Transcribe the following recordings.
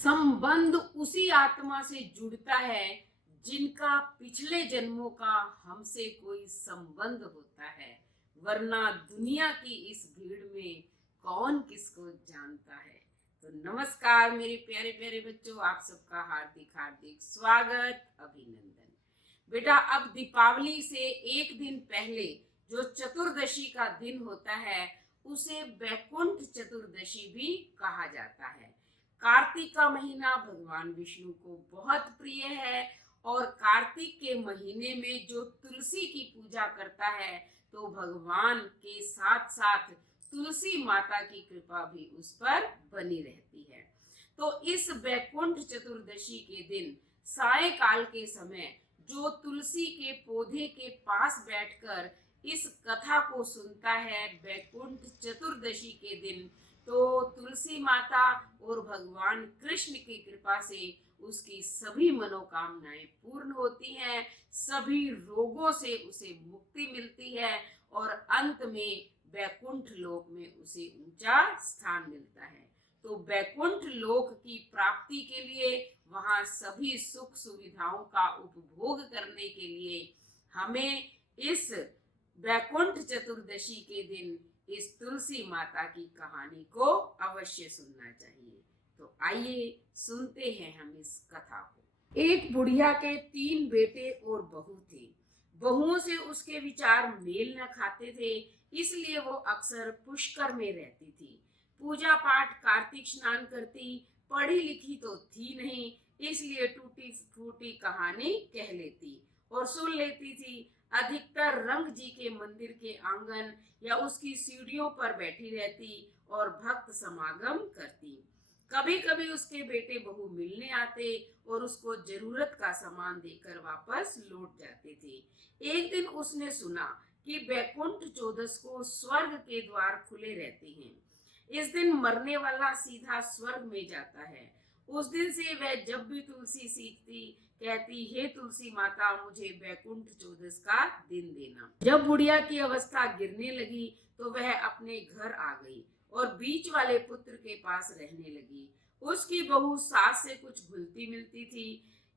संबंध उसी आत्मा से जुड़ता है जिनका पिछले जन्मों का हमसे कोई संबंध होता है, वरना दुनिया की इस भीड़ में कौन किसको जानता है। तो नमस्कार मेरे प्यारे प्यारे बच्चों, आप सबका हार्दिक हार्दिक स्वागत, अभिनंदन। बेटा, अब दीपावली से एक दिन पहले जो चतुर्दशी का दिन होता है उसे बैकुंठ चतुर्दशी भी कहा जाता है। कार्तिक का महीना भगवान विष्णु को बहुत प्रिय है और कार्तिक के महीने में जो तुलसी की पूजा करता है तो भगवान के साथ साथ तुलसी माता की कृपा भी उस पर बनी रहती है। तो इस बैकुंठ चतुर्दशी के दिन सायंकाल के समय जो तुलसी के पौधे के पास बैठकर इस कथा को सुनता है बैकुंठ चतुर्दशी के दिन, तो तुलसी माता और भगवान कृष्ण की कृपा से उसकी सभी मनोकामनाएं पूर्ण होती हैं, सभी रोगों से उसे मुक्ति मिलती है और अंत में बैकुंठ लोक में उसे ऊंचा स्थान मिलता है। तो बैकुंठ लोक की प्राप्ति के लिए, वहां सभी सुख सुविधाओं का उपभोग करने के लिए हमें इस बैकुंठ चतुर्दशी के दिन इस तुलसी माता की कहानी को अवश्य सुनना चाहिए। तो आइए सुनते हैं हम इस कथा को। एक बुढ़िया के 3 बेटे और बहू थे। बहुओं से उसके विचार मेल न खाते थे, इसलिए वो अक्सर पुष्कर में रहती थी। पूजा पाठ, कार्तिक स्नान करती, पढ़ी लिखी तो थी नहीं, इसलिए टूटी फूटी कहानी कह लेती और सुन लेती थी। अधिकतर रंग जी के मंदिर के आंगन या उसकी सीढ़ियों पर बैठी रहती और भक्त समागम करती। कभी कभी उसके बेटे बहू मिलने आते और उसको जरूरत का सामान देकर वापस लौट जाते थे। एक दिन उसने सुना कि बैकुंठ चौदस को स्वर्ग के द्वार खुले रहते हैं। इस दिन मरने वाला सीधा स्वर्ग में जाता है। उस दिन से वह जब भी तुलसी सीखती कहती, हे तुलसी माता, मुझे बैकुंठ चौदस का दिन देना। जब बुढ़िया की अवस्था गिरने लगी तो वह अपने घर आ गई और बीच वाले पुत्र के पास रहने लगी। उसकी बहू सास से कुछ घुलती मिलती थी।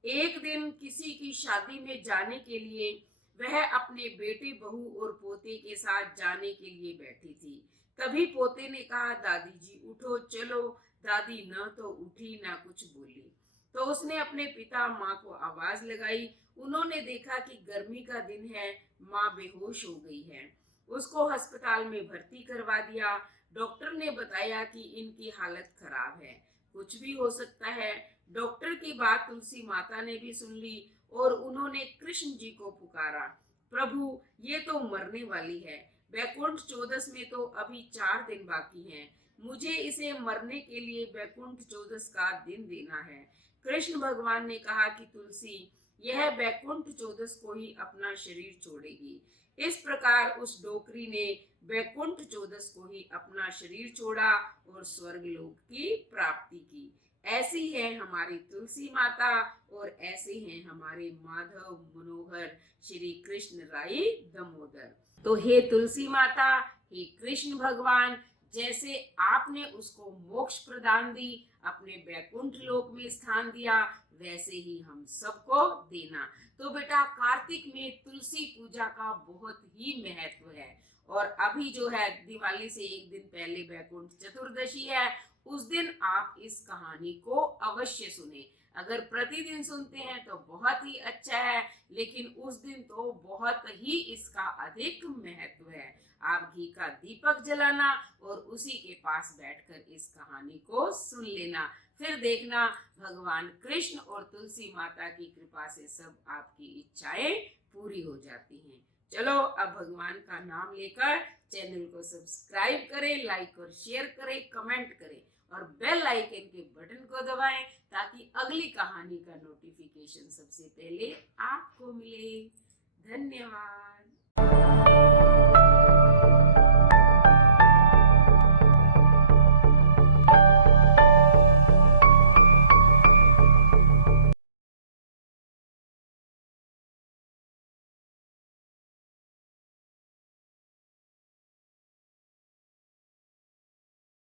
एक दिन किसी की शादी में जाने के लिए वह अपने बेटे, बहू और पोते के साथ जाने के लिए बैठी थी। तभी पोते ने कहा, दादी जी उठो, चलो। दादी न तो उठी न कुछ बोली। तो उसने अपने पिता माँ को आवाज लगाई। उन्होंने देखा कि गर्मी का दिन है, माँ बेहोश हो गई है। उसको अस्पताल में भर्ती करवा दिया। डॉक्टर ने बताया कि इनकी हालत खराब है, कुछ भी हो सकता है। डॉक्टर की बात तुलसी माता ने भी सुन ली और उन्होंने कृष्ण जी को पुकारा, प्रभु ये तो मरने वाली है, बैकुंठ चौदस में तो अभी 4 दिन बाकी हैं, मुझे इसे मरने के लिए बैकुंठ चौदस का दिन देना है। कृष्ण भगवान ने कहा कि तुलसी, यह बैकुंठ चौदस को ही अपना शरीर छोड़ेगी। इस प्रकार उस डोकरी ने बैकुंठ चौदस को ही अपना शरीर छोड़ा और स्वर्ग लोक की प्राप्ति की। ऐसी है हमारी तुलसी माता और ऐसे हैं हमारे माधव मनोहर श्री कृष्ण राय दामोदर। तो हे तुलसी माता, हे कृष्ण भगवान, जैसे आपने उसको मोक्ष प्रदान दी, अपने बैकुंठ लोक में स्थान दिया, वैसे ही हम सबको देना। तो बेटा, कार्तिक में तुलसी पूजा का बहुत ही महत्व है और अभी जो है दिवाली से एक दिन पहले बैकुंठ चतुर्दशी है। उस दिन आप इस कहानी को अवश्य सुने। अगर प्रतिदिन सुनते हैं तो बहुत ही अच्छा है, लेकिन उस दिन तो बहुत ही इसका अधिक महत्व है। आप घी का दीपक जलाना और उसी के पास बैठकर इस कहानी को सुन लेना, फिर देखना भगवान कृष्ण और तुलसी माता की कृपा से सब आपकी इच्छाएं पूरी हो जाती हैं। चलो, अब भगवान का नाम लेकर चैनल को सब्सक्राइब करें, लाइक और शेयर करें, कमेंट करें और बेल आइकन के बटन को दबाएं ताकि अगली कहानी का नोटिफिकेशन सबसे पहले आपको मिले। धन्यवाद।